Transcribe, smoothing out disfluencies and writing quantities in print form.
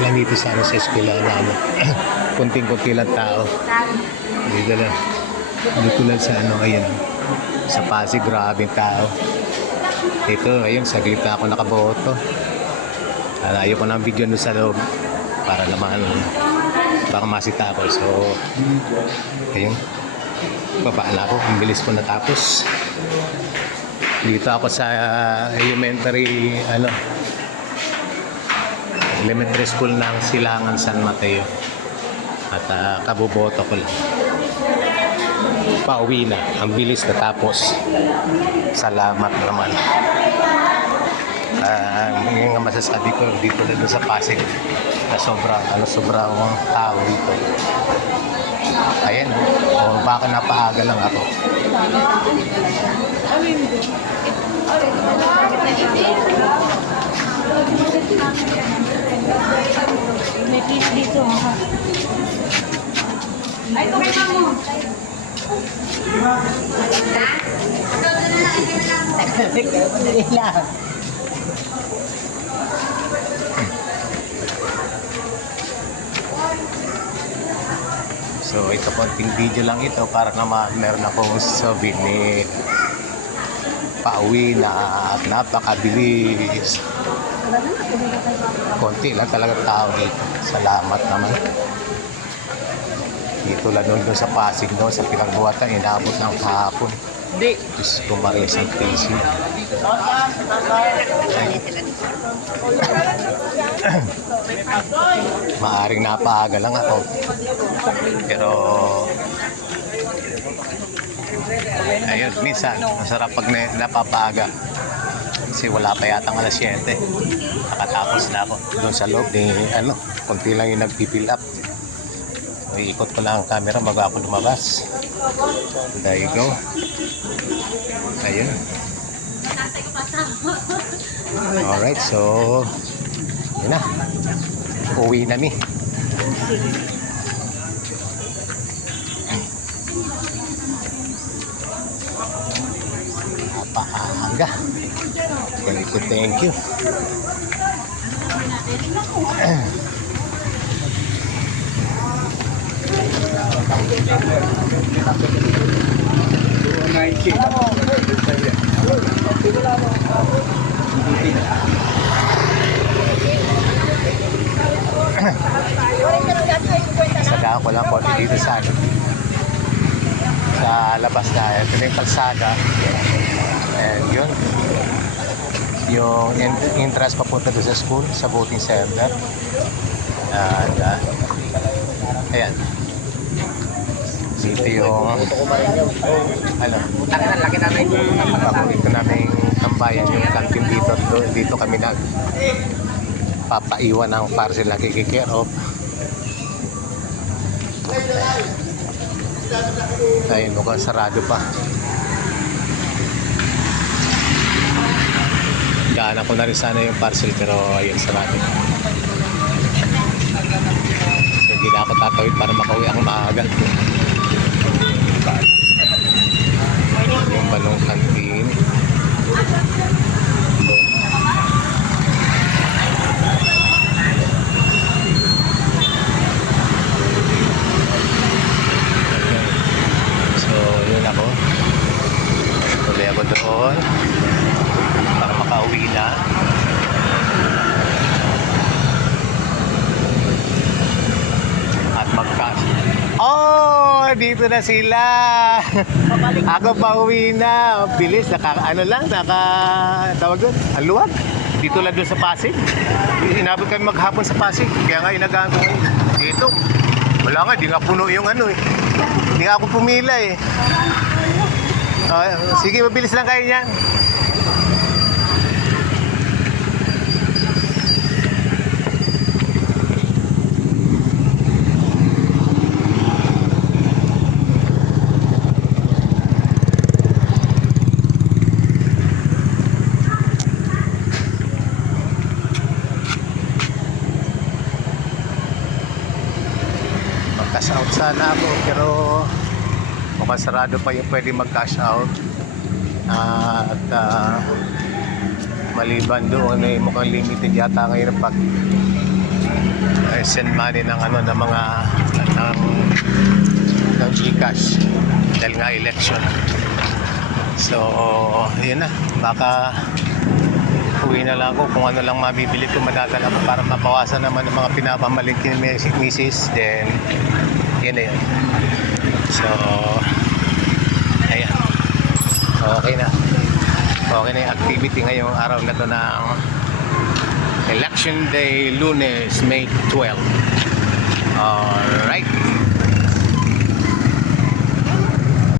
lang dito sa ano, sa eskwela na ano. Kunting-kunti lang tao. Dito lang. Dito lang sa ano, ayun. Sa Pasig, grabe tao. Dito, ayun, saglit na ako nakaboto. Ayaw ko ng video nun sa loob para naman baka masita ako. So, ayun. Baba na ako. Ang bilis ko natapos. Dito ako sa elementary, elementary school ng Silangan San Mateo. At kaboboto ko lang. Pauwi na. Ang bilis natapos. Salamat naman. Yung nga masasabi ko dito na sa Pasig na sobrang tao dito. Ayan, baka napaaga lang ako. May please dito ha. Ay, pakita mo. So ito konting video lang ito para naman meron akong sasabihin ni pauwi na at napakabilis. Konti lang talaga tao dito. Salamat naman. Dito lang doon sa Pasig doon sa pinagbuhatan inaabot ng hapon. Hindi. Diyos ko Maria Santísima. Maaring napaaga lang ako. Pero ayun, minsan masarap pag napapaaga. Kasi wala pa yatang alas 7. Nakatapos na ako doon sa loob ni konti lang yung nagpipill up. Iikot ko lang ang camera bago ako lumabas. There you go. Ayun. Alright, so yun na. Uwi na mi. Napakaaga. Thank you. Sadaan ko lang po dito sa labas na ito na yung kalsada. And yun yung entrance papunta doon sa school, sa voting center. And ayan dito yung Laki namin paborito namin tambayan yung kantin dito. Dito kami papaiwan ng parcel na kikikare off. Ayun, mukhang sarado pa. Daanan ko na rin sana yung parcel pero ayun, sarado. So hindi na ako tatawid para makauwi ang maaga. Yung balong kantin. So yun ako. Tuloy ako doon para makauwi na. At mag-cash. Oh, dito na sila. Ako pa uwi na. Bilis, tawag doon, ang luwag. Dito lang doon sa Pasig. Inabot kami maghapon sa Pasig. Kaya nga inagaan ko dito. Wala nga, di nga puno yung Di nga ako pumila eh. Sige, mabilis lang kayo niyan. Cash out sana ako pero mukhang sarado pa yung pwede mag cash out at maliban doon ay mukhang limited yata ngayon pag send money ng ano ng mga ng GCash dahil nga election. So, yun na. Baka uwi na lang ako kung ano lang mabibili ko, madadala ko para mabawasan naman ng mga pinapamaligin ni Mrs. Then, yun na yun. So, ayan. Okay na. Okay na yung activity ngayong araw na to ng Election Day, Lunes, May 12. Alright.